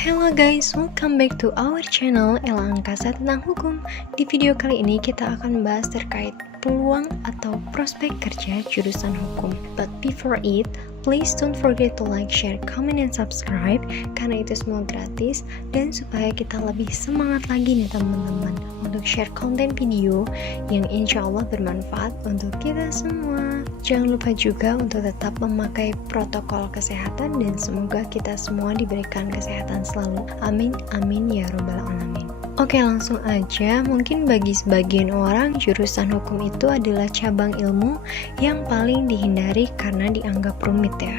Hello guys, welcome back to our channel Ella Angkasa tentang hukum. Di video kali ini kita akan membahas terkait peluang atau prospek kerja jurusan hukum. But before it, please don't forget to like, share, comment, and subscribe karena itu semua gratis dan supaya kita lebih semangat lagi nih teman-teman untuk share konten video yang insya Allah bermanfaat untuk kita semua. Jangan lupa juga untuk tetap memakai protokol kesehatan dan semoga kita semua diberikan kesehatan selalu. Amin, amin ya robbal alamin. Oke, langsung aja. Mungkin bagi sebagian orang jurusan hukum itu adalah cabang ilmu yang paling dihindari karena dianggap rumit ya.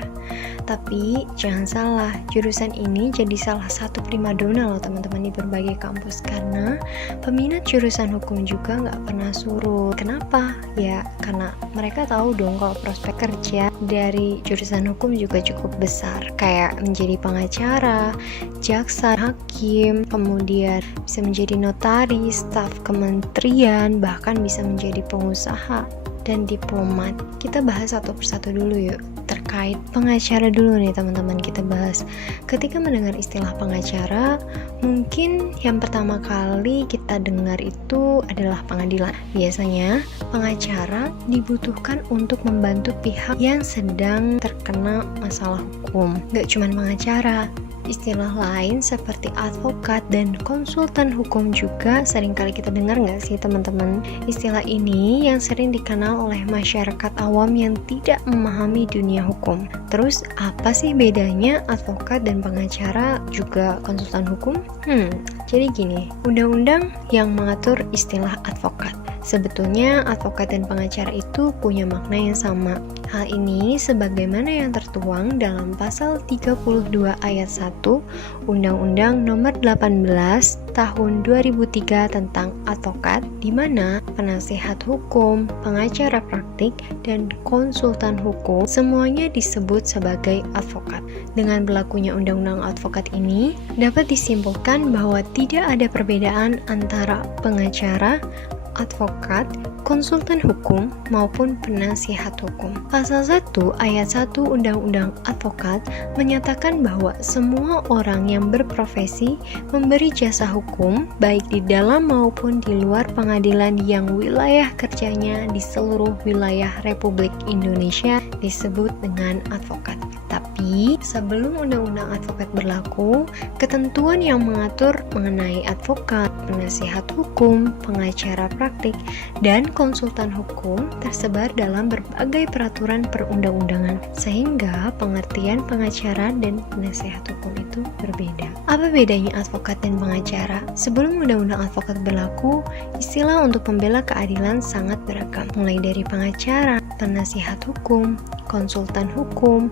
Tapi jangan salah, jurusan ini jadi salah satu primadona loh teman-teman di berbagai kampus karena peminat jurusan hukum juga nggak pernah surut. Kenapa? Ya karena mereka tahu dong kalau prospek kerja dari jurusan hukum juga cukup besar, kayak menjadi pengacara, jaksa, hakim, kemudian bisa menjadi notaris, staf kementerian, bahkan bisa menjadi pengusaha dan diplomat. Kita bahas satu persatu dulu yuk. Terkait pengacara dulu nih teman-teman, kita bahas. Ketika mendengar istilah pengacara, mungkin yang pertama kali kita dengar itu adalah pengadilan. Biasanya pengacara dibutuhkan untuk membantu pihak yang sedang terkena masalah hukum. Gak cuma pengacara, istilah lain seperti advokat dan konsultan hukum juga seringkali kita dengar nggak sih teman-teman? Istilah ini yang sering dikenal oleh masyarakat awam yang tidak memahami dunia hukum. Terus apa sih bedanya advokat dan pengacara juga konsultan hukum? Jadi gini, undang-undang yang mengatur istilah advokat. Sebetulnya advokat dan pengacara itu punya makna yang sama. Hal ini sebagaimana yang tertuang dalam pasal 32 ayat 1 Undang-Undang Nomor 18 Tahun 2003 tentang advokat, di mana penasihat hukum, pengacara praktik, dan konsultan hukum semuanya disebut sebagai advokat. Dengan berlakunya undang-undang advokat ini, dapat disimpulkan bahwa tidak ada perbedaan antara pengacara, advokat, konsultan hukum, maupun penasihat hukum. Pasal 1 ayat 1 Undang-Undang Advokat menyatakan bahwa semua orang yang berprofesi memberi jasa hukum baik di dalam maupun di luar pengadilan yang wilayah kerjanya di seluruh wilayah Republik Indonesia disebut dengan advokat. Tapi sebelum Undang-Undang Advokat berlaku, ketentuan yang mengatur mengenai advokat, penasihat hukum, pengacara praktik, dan konsultan hukum tersebar dalam berbagai peraturan perundang-undangan, sehingga pengertian pengacara dan penasihat hukum itu berbeda. Apa bedanya advokat dan pengacara? Sebelum Undang-Undang Advokat berlaku, istilah untuk membela keadilan sangat beragam, mulai dari pengacara, penasihat hukum, konsultan hukum,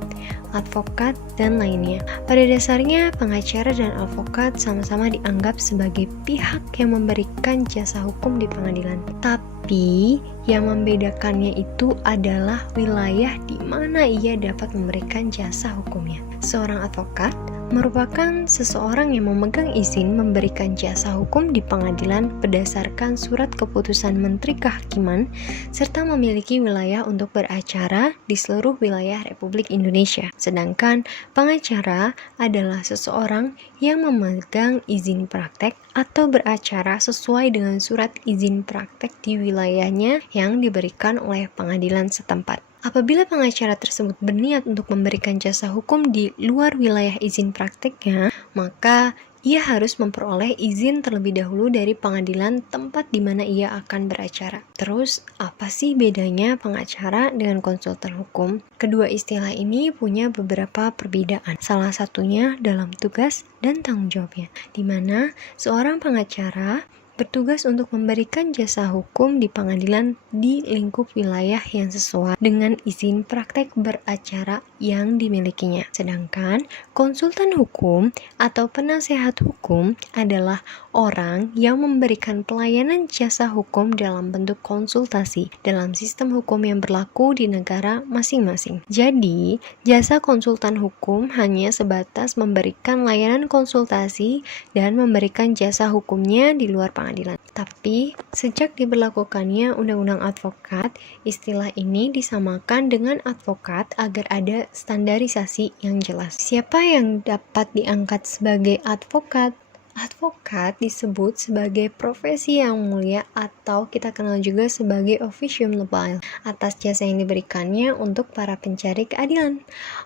advokat, dan lainnya. Pada dasarnya, pengacara dan advokat sama-sama dianggap sebagai pihak yang memberikan jasa hukum di pengadilan. Tapi, yang membedakannya itu adalah wilayah di mana ia dapat memberikan jasa hukumnya. Seorang advokat merupakan seseorang yang memegang izin memberikan jasa hukum di pengadilan berdasarkan surat keputusan Menteri Kehakiman serta memiliki wilayah untuk beracara di seluruh wilayah Republik Indonesia. Sedangkan pengacara adalah seseorang yang memegang izin praktek atau beracara sesuai dengan surat izin praktek di wilayahnya yang diberikan oleh pengadilan setempat. Apabila pengacara tersebut berniat untuk memberikan jasa hukum di luar wilayah izin prakteknya, maka ia harus memperoleh izin terlebih dahulu dari pengadilan tempat di mana ia akan beracara. Terus, apa sih bedanya pengacara dengan konsultan hukum? Kedua istilah ini punya beberapa perbedaan. Salah satunya dalam tugas dan tanggung jawabnya, di mana seorang pengacara bertugas untuk memberikan jasa hukum di pengadilan di lingkup wilayah yang sesuai dengan izin praktek beracara yang dimilikinya. Sedangkan konsultan hukum atau penasehat hukum adalah orang yang memberikan pelayanan jasa hukum dalam bentuk konsultasi dalam sistem hukum yang berlaku di negara masing-masing. Jadi, jasa konsultan hukum hanya sebatas memberikan layanan konsultasi dan memberikan jasa hukumnya di luar pengadilan. Tapi, sejak diberlakukannya Undang-Undang Advokat, istilah ini disamakan dengan advokat agar ada standarisasi yang jelas. Siapa yang dapat diangkat sebagai advokat? Advokat disebut sebagai profesi yang mulia atau kita kenal juga sebagai officium nobile atas jasa yang diberikannya untuk para pencari keadilan.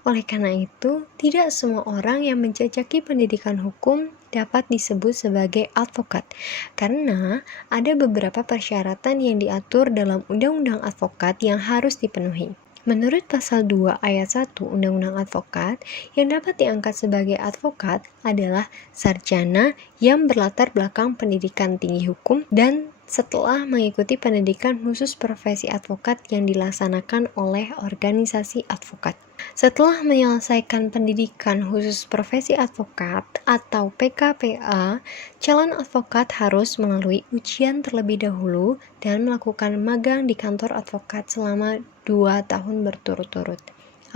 Oleh karena itu, tidak semua orang yang menjajaki pendidikan hukum dapat disebut sebagai advokat karena ada beberapa persyaratan yang diatur dalam Undang-Undang Advokat yang harus dipenuhi. Menurut pasal 2 ayat 1 Undang-Undang Advokat, yang dapat diangkat sebagai advokat adalah sarjana yang berlatar belakang pendidikan tinggi hukum dan setelah mengikuti pendidikan khusus profesi advokat yang dilaksanakan oleh organisasi advokat. Setelah menyelesaikan pendidikan khusus profesi advokat atau PKPA, calon advokat harus melalui ujian terlebih dahulu dan melakukan magang di kantor advokat selama 2 tahun berturut-turut.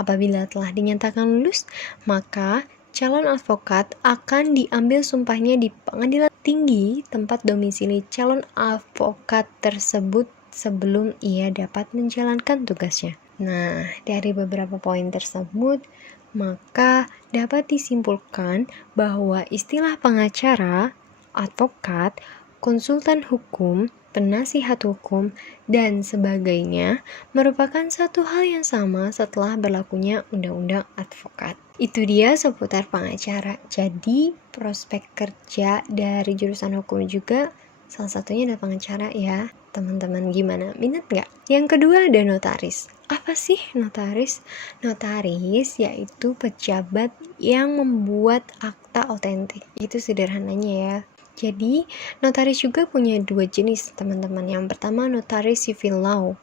Apabila telah dinyatakan lulus, maka calon advokat akan diambil sumpahnya di pengadilan tinggi tempat domisili calon advokat tersebut sebelum ia dapat menjalankan tugasnya. Nah, dari beberapa poin tersebut, maka dapat disimpulkan bahwa istilah pengacara, advokat, konsultan hukum, penasihat hukum, dan sebagainya merupakan satu hal yang sama setelah berlakunya Undang-Undang Advokat. Itu dia seputar pengacara. Jadi, prospek kerja dari jurusan hukum juga salah satunya ada pengacara ya. Teman-teman gimana? Minat nggak? Yang kedua ada notaris. Apa sih notaris? Notaris yaitu pejabat yang membuat akta otentik. Itu sederhananya ya. Jadi, notaris juga punya 2 jenis, teman-teman. Yang pertama, notaris civil law,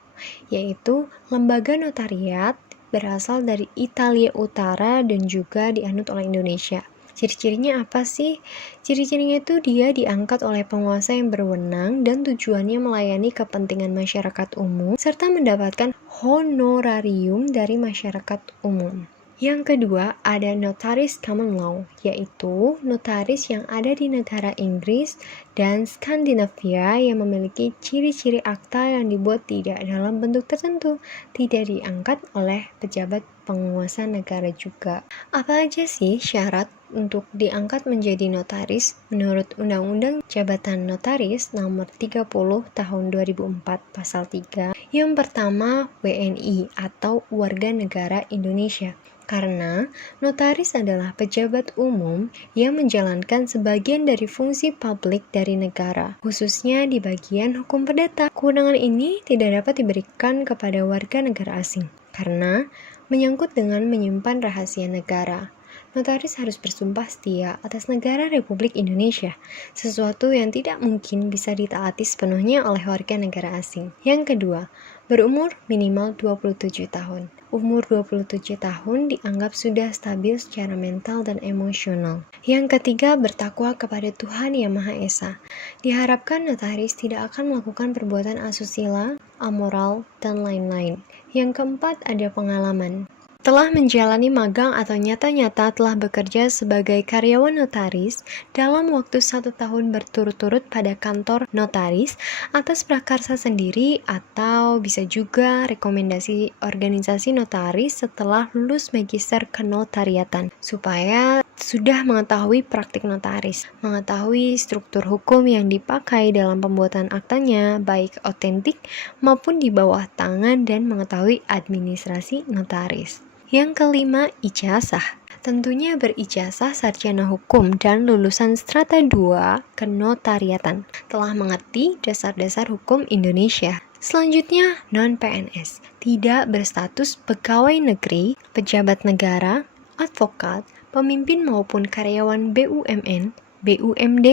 yaitu lembaga notariat berasal dari Italia Utara dan juga dianut oleh Indonesia. Ciri-cirinya apa sih? Ciri-cirinya itu dia diangkat oleh penguasa yang berwenang dan tujuannya melayani kepentingan masyarakat umum serta mendapatkan honorarium dari masyarakat umum. Yang kedua, ada notaris common law, yaitu notaris yang ada di negara Inggris dan Skandinavia yang memiliki ciri-ciri akta yang dibuat tidak dalam bentuk tertentu, tidak diangkat oleh pejabat penguasa negara juga. Apa aja sih syarat untuk diangkat menjadi notaris menurut Undang-Undang Jabatan Notaris Nomor 30 Tahun 2004 Pasal 3? Yang pertama, WNI atau Warga Negara Indonesia. Karena notaris adalah pejabat umum yang menjalankan sebagian dari fungsi publik dari negara, khususnya di bagian hukum perdata. Kewenangan ini tidak dapat diberikan kepada warga negara asing, karena menyangkut dengan menyimpan rahasia negara. Notaris harus bersumpah setia atas negara Republik Indonesia, sesuatu yang tidak mungkin bisa ditaati sepenuhnya oleh warga negara asing. Yang kedua, berumur minimal 27 tahun. Umur 27 tahun dianggap sudah stabil secara mental dan emosional. Yang ketiga, bertakwa kepada Tuhan Yang Maha Esa. Diharapkan notaris tidak akan melakukan perbuatan asusila, amoral, dan lain-lain. Yang keempat, ada pengalaman. Telah menjalani magang atau nyata-nyata telah bekerja sebagai karyawan notaris dalam waktu 1 tahun berturut-turut pada kantor notaris atas prakarsa sendiri atau bisa juga rekomendasi organisasi notaris setelah lulus magister kenotariatan supaya sudah mengetahui praktik notaris, mengetahui struktur hukum yang dipakai dalam pembuatan aktanya baik otentik maupun di bawah tangan dan mengetahui administrasi notaris. Yang kelima, ijazah. Tentunya berijazah sarjana hukum dan lulusan strata 2 kenotariatan. Telah mengerti dasar-dasar hukum Indonesia. Selanjutnya, non-PNS. Tidak berstatus pegawai negeri, pejabat negara, advokat, pemimpin maupun karyawan BUMN, BUMD,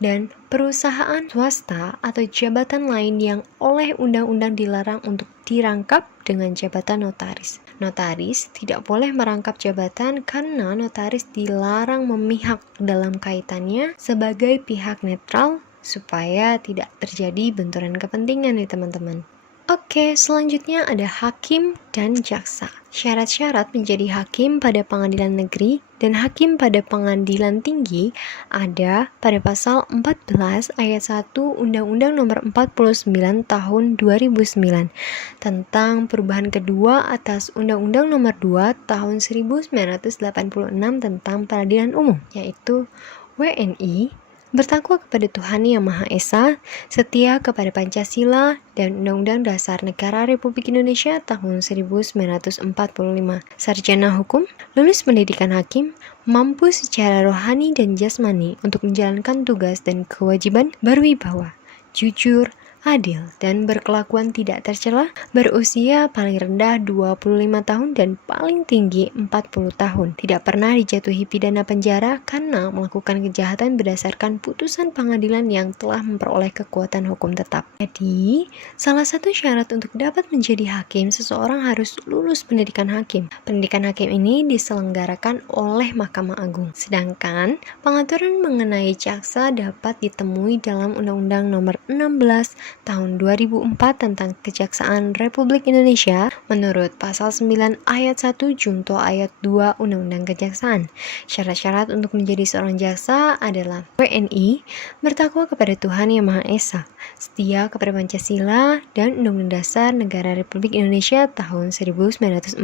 dan perusahaan swasta atau jabatan lain yang oleh undang-undang dilarang untuk dirangkap dengan jabatan notaris. Notaris tidak boleh merangkap jabatan karena notaris dilarang memihak dalam kaitannya sebagai pihak netral supaya tidak terjadi benturan kepentingan nih teman-teman. Oke, selanjutnya ada hakim dan jaksa. Syarat-syarat menjadi hakim pada pengadilan negeri dan hakim pada pengadilan tinggi ada pada pasal 14 ayat 1 Undang-Undang Nomor 49 Tahun 2009 tentang perubahan kedua atas Undang-Undang Nomor 2 Tahun 1986 tentang peradilan umum, yaitu WNI, bertakwa kepada Tuhan Yang Maha Esa, setia kepada Pancasila dan Undang-Undang Dasar Negara Republik Indonesia tahun 1945. Sarjana hukum, lulus pendidikan hakim, mampu secara rohani dan jasmani untuk menjalankan tugas dan kewajiban berwibawa, jujur, adil, dan berkelakuan tidak tercela, berusia paling rendah 25 tahun dan paling tinggi 40 tahun. Tidak pernah dijatuhi pidana penjara karena melakukan kejahatan berdasarkan putusan pengadilan yang telah memperoleh kekuatan hukum tetap. Jadi, salah satu syarat untuk dapat menjadi hakim, seseorang harus lulus pendidikan hakim. Pendidikan hakim ini diselenggarakan oleh Mahkamah Agung. Sedangkan, pengaturan mengenai jaksa dapat ditemui dalam Undang-Undang Nomor 16 Tahun 2004 tentang Kejaksaan Republik Indonesia menurut Pasal 9 Ayat 1 Junto Ayat 2 Undang-Undang Kejaksaan. Syarat-syarat untuk menjadi seorang jaksa adalah WNI, bertakwa kepada Tuhan Yang Maha Esa, setia kepada Pancasila dan Undang-Undang Dasar Negara Republik Indonesia tahun 1945,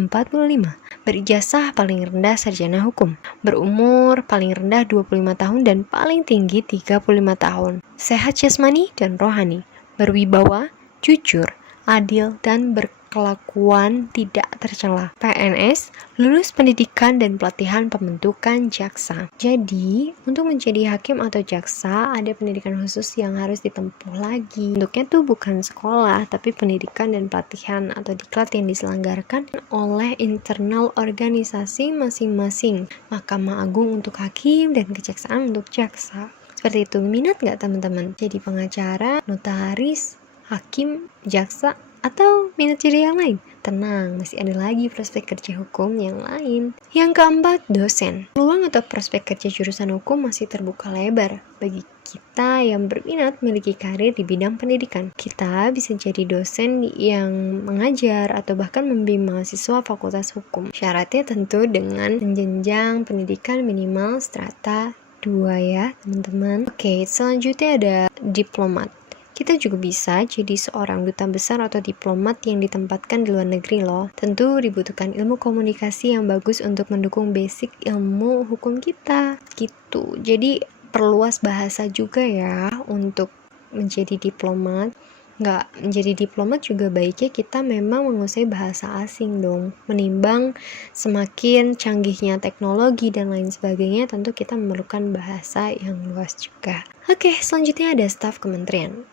berijazah paling rendah sarjana hukum, berumur paling rendah 25 tahun dan paling tinggi 35 tahun, sehat jasmani dan rohani, berwibawa, jujur, adil, dan berkelakuan tidak tercela. PNS, lulus pendidikan dan pelatihan pembentukan jaksa. Jadi, untuk menjadi hakim atau jaksa, ada pendidikan khusus yang harus ditempuh lagi. Bentuknya tuh bukan sekolah, tapi pendidikan dan pelatihan atau diklat yang diselenggarakan oleh internal organisasi masing-masing. Mahkamah Agung untuk hakim dan kejaksaan untuk jaksa. Seperti itu. Minat nggak teman-teman? Jadi pengacara, notaris, hakim, jaksa, atau minat jadi yang lain? Tenang, masih ada lagi prospek kerja hukum yang lain. Yang keempat, dosen. Peluang atau prospek kerja jurusan hukum masih terbuka lebar bagi kita yang berminat memiliki karir di bidang pendidikan. Kita bisa jadi dosen yang mengajar atau bahkan membimbing mahasiswa fakultas hukum. Syaratnya tentu dengan jenjang pendidikan minimal strata 2 ya teman-teman. Oke, selanjutnya ada diplomat. Kita juga bisa jadi seorang duta besar atau diplomat yang ditempatkan di luar negeri loh. Tentu dibutuhkan ilmu komunikasi yang bagus untuk mendukung basic ilmu hukum kita gitu. Jadi perluas bahasa juga ya untuk menjadi diplomat. Nggak menjadi diplomat juga baiknya kita memang menguasai bahasa asing dong. Menimbang semakin canggihnya teknologi dan lain sebagainya, tentu kita memerlukan bahasa yang luas juga. Oke, selanjutnya ada staf kementerian.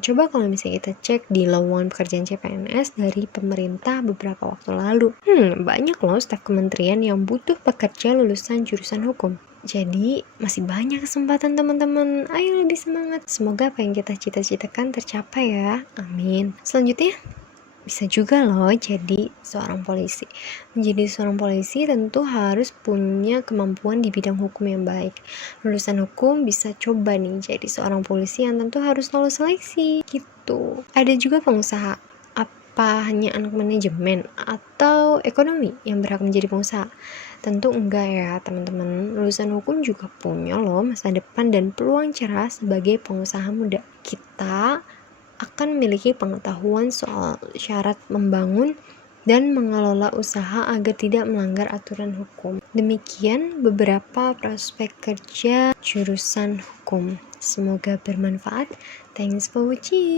Coba kalau misalnya kita cek di lowongan pekerjaan CPNS dari pemerintah beberapa waktu lalu. Banyak loh staf kementerian yang butuh pekerja lulusan jurusan hukum. Jadi masih banyak kesempatan teman-teman. Ayo lebih semangat. Semoga apa yang kita cita-citakan tercapai ya. Amin. Selanjutnya bisa juga loh jadi seorang polisi. Menjadi seorang polisi tentu harus punya kemampuan di bidang hukum yang baik. Lulusan hukum bisa coba nih jadi seorang polisi yang tentu harus lolos seleksi gitu. Ada juga pengusaha. Apa hanya anak manajemen atau ekonomi yang berhak menjadi pengusaha? Tentu enggak ya teman-teman. Lulusan hukum juga punya loh masa depan dan peluang cerah sebagai pengusaha muda. Kita akan memiliki pengetahuan soal syarat membangun dan mengelola usaha agar tidak melanggar aturan hukum. Demikian beberapa prospek kerja jurusan hukum. Semoga bermanfaat. Thanks for watching.